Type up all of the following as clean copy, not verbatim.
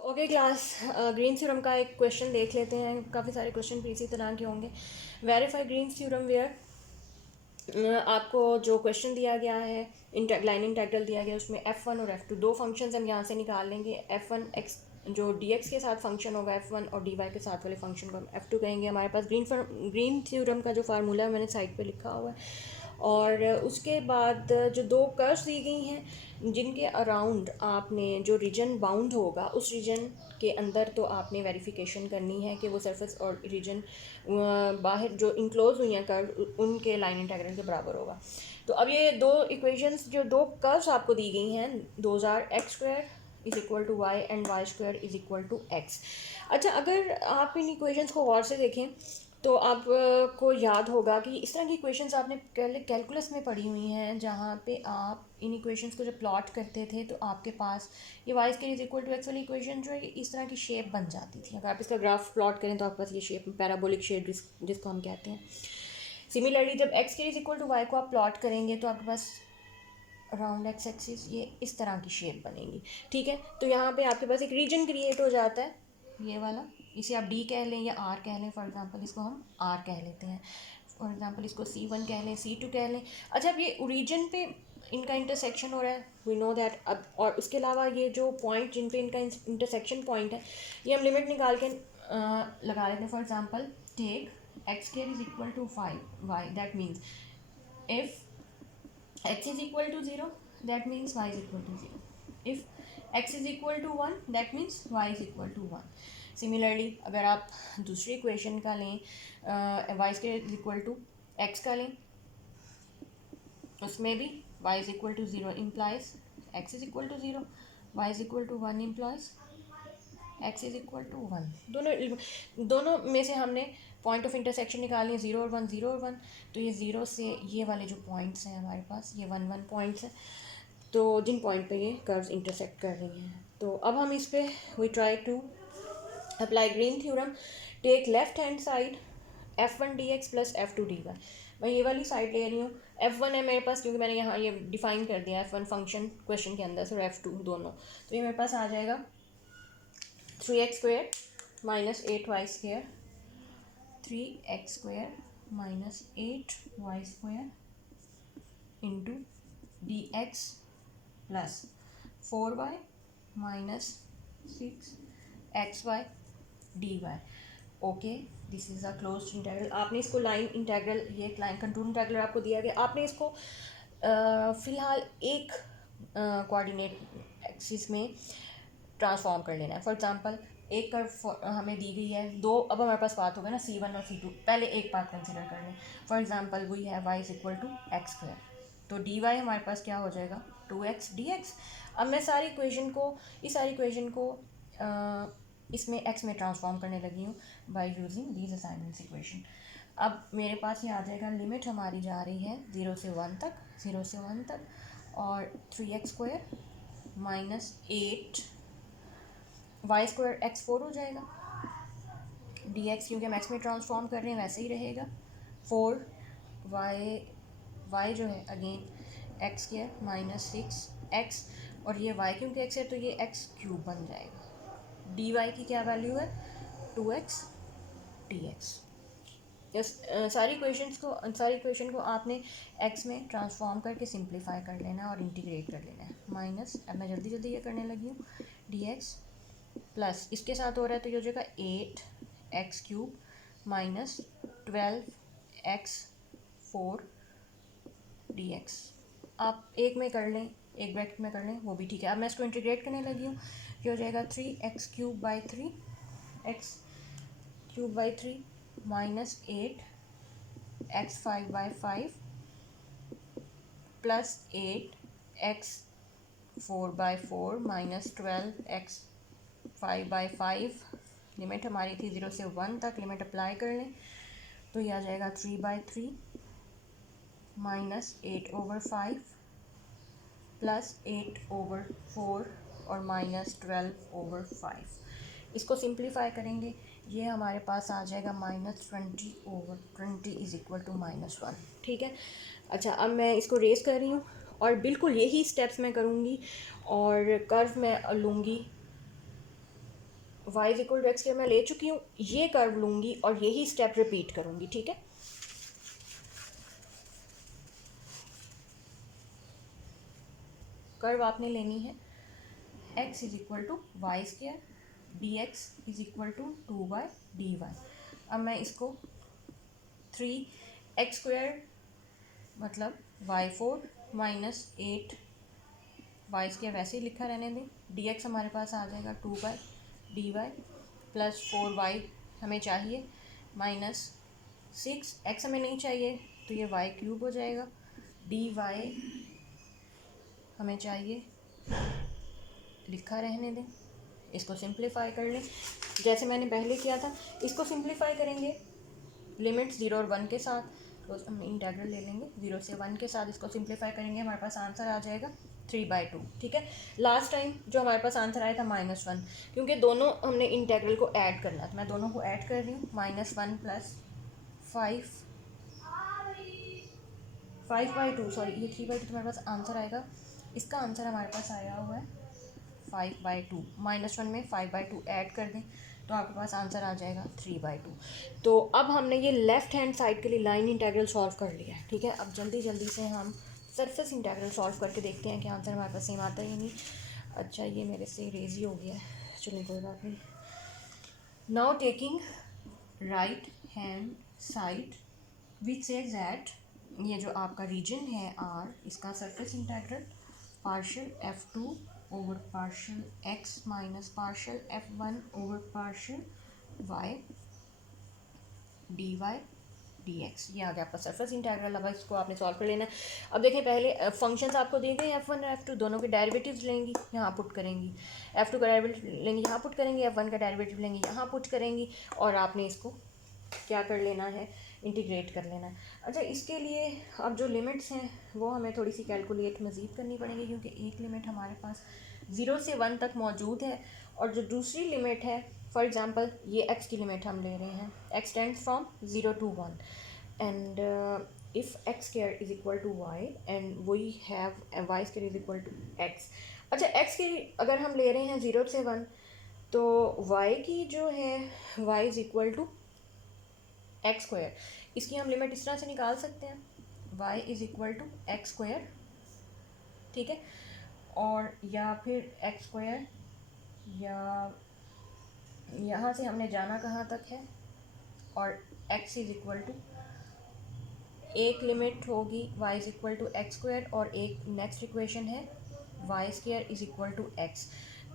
Okay class, green theorem का एक question देख लेते हैं। काफ़ी सारे क्वेश्चन भी इसी तरह के होंगे। वेरीफाई ग्रीन थ्योरम वेयर आपको जो क्वेश्चन दिया गया है, लाइन इंटेग्रल दिया गया है, उसमें f1 और f2 दो फंक्शंस हम यहाँ से निकाल लेंगे। f1 x जो dx के साथ फंक्शन होगा f1, और dy के साथ वाले फंक्शन को हम f2 कहेंगे। हमारे पास ग्रीन थ्योरम का जो फार्मूला है मैंने साइड पे लिखा हुआ है। और उसके बाद जो दो कर्व्स दी गई हैं जिनके अराउंड आपने जो रीजन बाउंड होगा उस रीजन के अंदर तो आपने वेरिफिकेशन करनी है कि वो सरफेस और रीजन बाहर जो इंक्लोज हुई हैं कर्व उनके लाइन इंटेग्रल के बराबर होगा। तो अब ये दो इक्वेशंस जो दो कर्व्स आपको दी गई हैं, those are x square is equal to y and y square is equal to x. अच्छा, अगर आप इन इक्वेशंस को गौर से देखें तो आपको याद होगा कि इस तरह की इक्वेशंस आपने कैलकुलस में पढ़ी हुई हैं, जहाँ पे आप इन इक्वेशंस को जब प्लॉट करते थे तो आपके पास ये y square is equal to x वाली इक्वेशन जो है इस तरह की शेप बन जाती थी। अगर आप इसका ग्राफ प्लॉट करें तो आपके पास ये शेप, पैराबोलिक शेप जिसको हम कहते हैं। सिमिलरली जब x square is equal to y को आप प्लॉट करेंगे तो आपके पास अराउंड एक्स एक्सिस ये इस तरह की शेप बनेगी। ठीक है, तो यहाँ पे आपके पास एक रीजन क्रिएट हो जाता है, ये वाला। इसे आप डी कह लें या आर कह लें। फॉर एग्जांपल इसको हम आर कह लेते हैं। फॉर एग्जांपल इसको C1 कह लें, C2 कह लें। अच्छा, अब ये रीजन पे इनका इंटरसेक्शन हो रहा है, वी नो दैट। अब और उसके अलावा ये जो पॉइंट जिन पे इनका इंटरसेक्शन पॉइंट है, ये हम लिमिट निकाल के लगा लेते हैं। For example take x square is equal to 5y, that means if x is equal to 0, that means y is equal to 0. If x is equal to 1, that means y is equal to 1. Similarly, अगर आप दूसरी equation का लें, y square is equal to x का लें, उसमें भी y is equal to 0 implies x is equal to 0, y is equal to 1 implies x is equal to 1। दोनों में से हमने पॉइंट ऑफ इंटरसेक्शन निकालनी है, 0 और 1, 0 और 1। तो ये 0 से ये वाले जो पॉइंट्स हैं हमारे पास, ये 1 1 पॉइंट्स हैं, तो जिन पॉइंट पे ये कर्व्स इंटरसेक्ट कर रही हैं। तो अब हम इस पे we try to apply Green theorem. Take left hand side f1 dx plus f2 dy। मैं ये वाली साइड ले रही हूँ। f1 है मेरे पास क्योंकि मैंने यहाँ ये डिफाइन कर दिया f1 फंक्शन क्वेश्चन के अंदर से, और f2 दोनों। तो ये मेरे पास आ जाएगा 3x square minus 8y square, 3x square minus 8y square into dx plus 4y minus 6xy dy। Okay, this is a closed integral. आपने इसको लाइन इंटेग्रल, ये एक लाइन कंटूर इंटेग्रल आपको दिया गया, आपने इसको फ़िलहाल एक कोऑर्डिनेट एक्सिस में ट्रांसफॉर्म कर लेना है। फॉर एग्जांपल एक कर्व हमें दी गई है, दो अब हमारे पास पाथ होगा ना, C1 और C2। पहले एक पाथ कंसिडर कर लें। फॉर एग्जांपल वी है y is equal to x square, तो dy हमारे पास क्या हो जाएगा 2x dx। अब मैं सारी इक्वेशन को, इस सारी इक्वेशन को इसमें x में ट्रांसफॉर्म करने लगी हूँ by using these assignments equation. अब मेरे पास ये आ जाएगा, लिमिट हमारी जा रही है 0 से 1 तक, 0 से 1 तक, और 3x square minus 8 y square x 4 हो जाएगा, डी एक्स क्योंकि हम एक्स में ट्रांसफॉर्म कर रहे हैं वैसे ही रहेगा। 4 वाई जो है again x square minus 6x, और ये वाई क्योंकि एक्स है तो ये एक्स क्यूब बन जाएगा। डी वाई की क्या वैल्यू है 2x dx। सारी इक्वेशन को आपने x में ट्रांसफॉर्म करके सिंप्लीफाई कर लेना है और इंटीग्रेट कर लेना है। माइनस, अब मैं जल्दी जल्दी ये करने लगी हूँ, dx प्लस इसके साथ हो रहा है तो ये हो जाएगा 8x cube minus 12x 4 dx। आप एक में कर लें, एक ब्रैकेट में कर लें, वो भी ठीक है। अब मैं इसको इंटीग्रेट करने लगी हूँ, ये हो जाएगा 3x cube by 3 x cube by 3 minus 8x 5 by 5 plus 8x 4 by 4 minus 12x 5 by 5। Limit हमारी थी 0 से 1 तक, लिमिट अप्लाई कर लें तो ये आ जाएगा 3 by 3 minus 8 over 5 plus 8 over 4 और माइनस 12 ओवर 5। इसको सिंप्लीफाई करेंगे, ये हमारे पास आ जाएगा minus 20 over 20 is equal to -1। ठीक है। अच्छा, अब मैं इसको रेस कर रही हूँ और बिल्कुल यही स्टेप्स मैं करूँगी और कर्व मैं लूँगी y is equal to x मैं ले चुकी हूँ, ये कर्व लूँगी और यही स्टेप रिपीट करूँगी, ठीक है। कर्व आपने लेनी है x is equal to y square d x is equal to 2y dy। अब मैं इसको 3x² मतलब y4 माइनस 8y² वैसे ही लिखा रहने दें। dx हमारे पास आ जाएगा 2y dy प्लस 4y हमें चाहिए माइनस 6x हमें नहीं चाहिए तो ये y³ हो जाएगा। dy हमें चाहिए, लिखा रहने दें, इसको सिंप्लीफाई कर लें जैसे मैंने पहले किया था। इसको सिंप्लीफाई करेंगे लिमिट 0 और 1 के साथ, तो हम इंटीग्रल ले लेंगे 0 से 1 के साथ, इसको सिंप्लीफाई करेंगे हमारे पास आंसर आ जाएगा 3/2, ठीक है। लास्ट टाइम जो हमारे पास आंसर आया था -1, क्योंकि दोनों हमने इंटीग्रल को ऐड करना था, मैं दोनों को ऐड कर रही हूँ। -1 प्लस 5/2 सॉरी ये 3/2 तुम्हारे पास आंसर आएगा। इसका आंसर हमारे पास आया हुआ है 5/2। -1 में 5/2 ऐड कर दें तो आपके पास आंसर आ जाएगा 3/2। तो अब हमने ये लेफ़्ट हैंड साइड के लिए लाइन इंटीग्रल सॉल्व कर लिया है, ठीक है। अब जल्दी जल्दी से हम सरफेस इंटीग्रल सॉल्व करके देखते हैं कि आंसर हमारे पास सेम आता है या नहीं। अच्छा ये मेरे से इरेजी हो गया है, चलिए कोई बात नहीं। Now taking right hand side which says that ये जो आपका रीजन है आर, इसका surface integral partial f2 over partial x minus partial f1 over partial y dy dx, ये आ गया आपका सरफेस इंटीग्रल। अब इसको आपने सॉल्व कर लेना है। अब देखें पहले फंक्शंस आपको दिए गए f1 और f2 दोनों के डेरिवेटिव्स लेंगी, यहाँ पुट करेंगी, f2 का डेरिवेटिव लेंगी, यहाँ पुट करेंगी, f1 का डेरिवेटिव लेंगी, यहाँ पुट करेंगी, और आपने इसको क्या कर लेना है, इंटीग्रेट कर लेना है। अच्छा इसके लिए अब जो लिमिट्स हैं वो हमें थोड़ी सी कैलकुलेट मज़ीद करनी पड़ेगी, क्योंकि एक लिमिट हमारे पास 0 से 1 तक मौजूद है, और जो दूसरी लिमिट है फॉर एग्ज़ाम्पल ये x की लिमिट हम ले रहे हैं, x tends from 0 to 1 and if x² is equal to y and we have y² is equal to x। अच्छा x की अगर हम ले रहे हैं 0 से 1 तो y की जो है y is equal to x², इसकी हम लिमिट इस तरह से निकाल सकते हैं y is equal to x², ठीक है। और या फिर x², या यहाँ से हमने जाना कहाँ तक है, और x इज़ इक्वल टू एक लिमिट होगी y is equal to x² और एक नेक्स्ट इक्वेशन है y² is equal to x।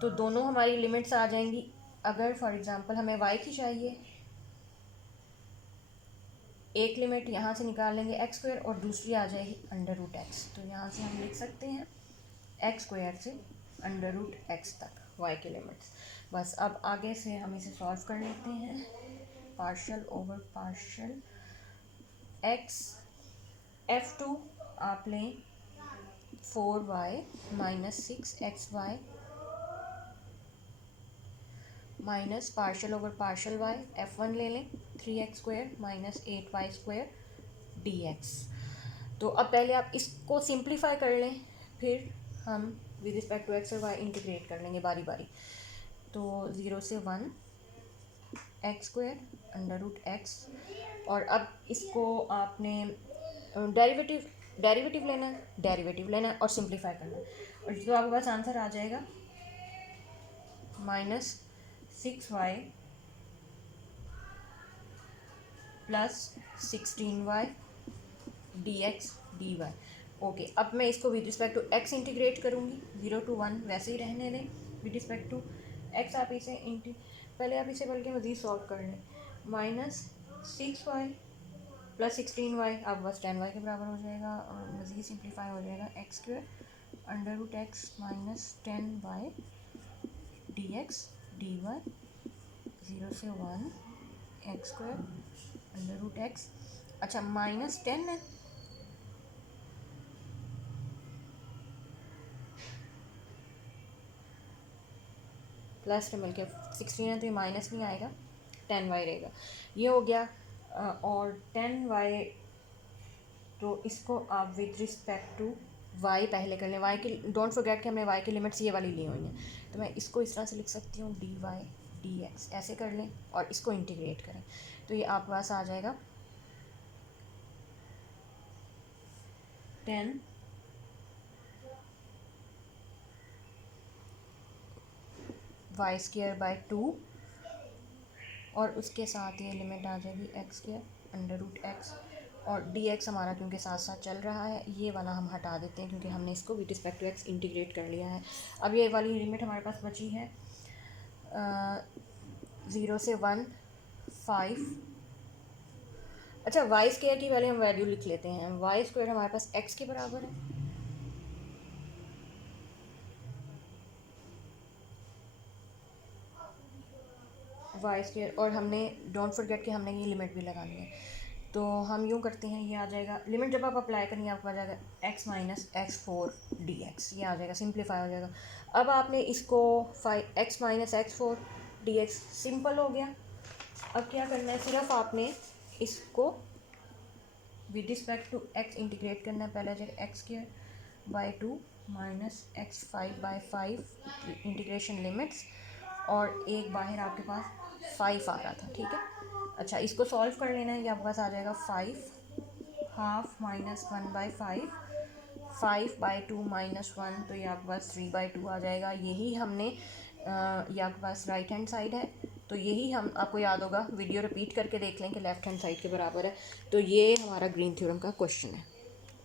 तो दोनों हमारी लिमिट्स आ जाएंगी। अगर फॉर एग्ज़ाम्पल हमें y की चाहिए, एक लिमिट यहाँ से निकाल लेंगे x² और दूसरी आ जाएगी √x, तो यहाँ से हम लिख सकते हैं x² से √x तक y की लिमिट्स। बस अब आगे से हम इसे सॉल्व कर लेते हैं। Partial over partial x f2 आप लें 4y minus 6xy minus partial over partial y f1 ले लें 3x² माइनस 8y² dx। तो अब पहले आप इसको सिंप्लीफाई कर लें, फिर हम विद रिस्पेक्ट टू x और y इंटीग्रेट कर लेंगे बारी बारी। तो 0 से 1 x² √x, और अब इसको आपने डेरिवेटिव लेना है और सिंप्लीफाई करना है, और जो आपके पास आंसर आ जाएगा -6y plus 16y dx dy। Okay अब मैं इसको with respect to x integrate करूँगी, 0 to 1 वैसे ही रहने दें। विद रिस्पेक्ट टू x आप इसे पहले आप इसे बल्कि मज़ीद सॉल्व कर लें, -6y प्लस 16y अब बस 10y के बराबर हो जाएगा, और मज़ीद सिंप्लीफाई हो जाएगा x² √x minus 10y dx dy 0 से 1 x² √x। अच्छा -10 है, प्लस में मिलकर 16 है तो ये माइनस नहीं आएगा, 10y रहेगा, ये हो गया। और 10y तो इसको आप विद रिस्पेक्ट टू y पहले कर लें। y की डोंट फॉरगेट कि हमने y की लिमिट्स ये वाली ली हुई हैं, तो मैं इसको इस तरह से लिख सकती हूँ dy dx ऐसे कर लें और इसको इंटीग्रेट करें तो ये आपके पास आ जाएगा 10 वाई स्क्वायर बाई 2 और उसके साथ ये लिमिट आ जाएगी x square under root x और डी एक्स हमारा क्योंकि साथ साथ चल रहा है ये वाला हम हटा देते हैं क्योंकि हमने इसको with respect to x integrate कर लिया है। अब ये वाली लिमिट हमारे पास बची है 0 से 1 5। अच्छा वाई स्क्वायर की पहले हम वैल्यू लिख लेते हैं। वाई स्क्वायर हमारे पास एक्स के बराबर है वाई स्क्वायर और हमने डोंट फॉरगेट कि हमने ये लिमिट भी लगानी है तो हम यूँ करते हैं ये आ जाएगा लिमिट जब आप अप्लाई करेंगे आपको आ जाएगा x minus x four d x ये आ जाएगा सिंप्लीफाई हो जाएगा। अब आपने इसको x minus x four d x simple हो गया। अब क्या करना है सिर्फ आपने इसको with respect to x integrate करना है। पहले आ जाएगा x square by 2 minus x 5 by 5 integration limits और एक बाहर आपके पास 5 आ रहा था ठीक है। अच्छा इसको सॉल्व कर लेना है ये आपके पास आ जाएगा 5 half minus 1 by 5 5 by 2 minus 1 तो ये आपके पास 3 बाई 2 आ जाएगा। यही हमने ये आपके पास राइट हैंड साइड है तो यही हम आपको याद होगा वीडियो रिपीट करके देख लें कि लेफ़्ट हैंड साइड के बराबर है। तो ये हमारा ग्रीन थ्योरम का क्वेश्चन है।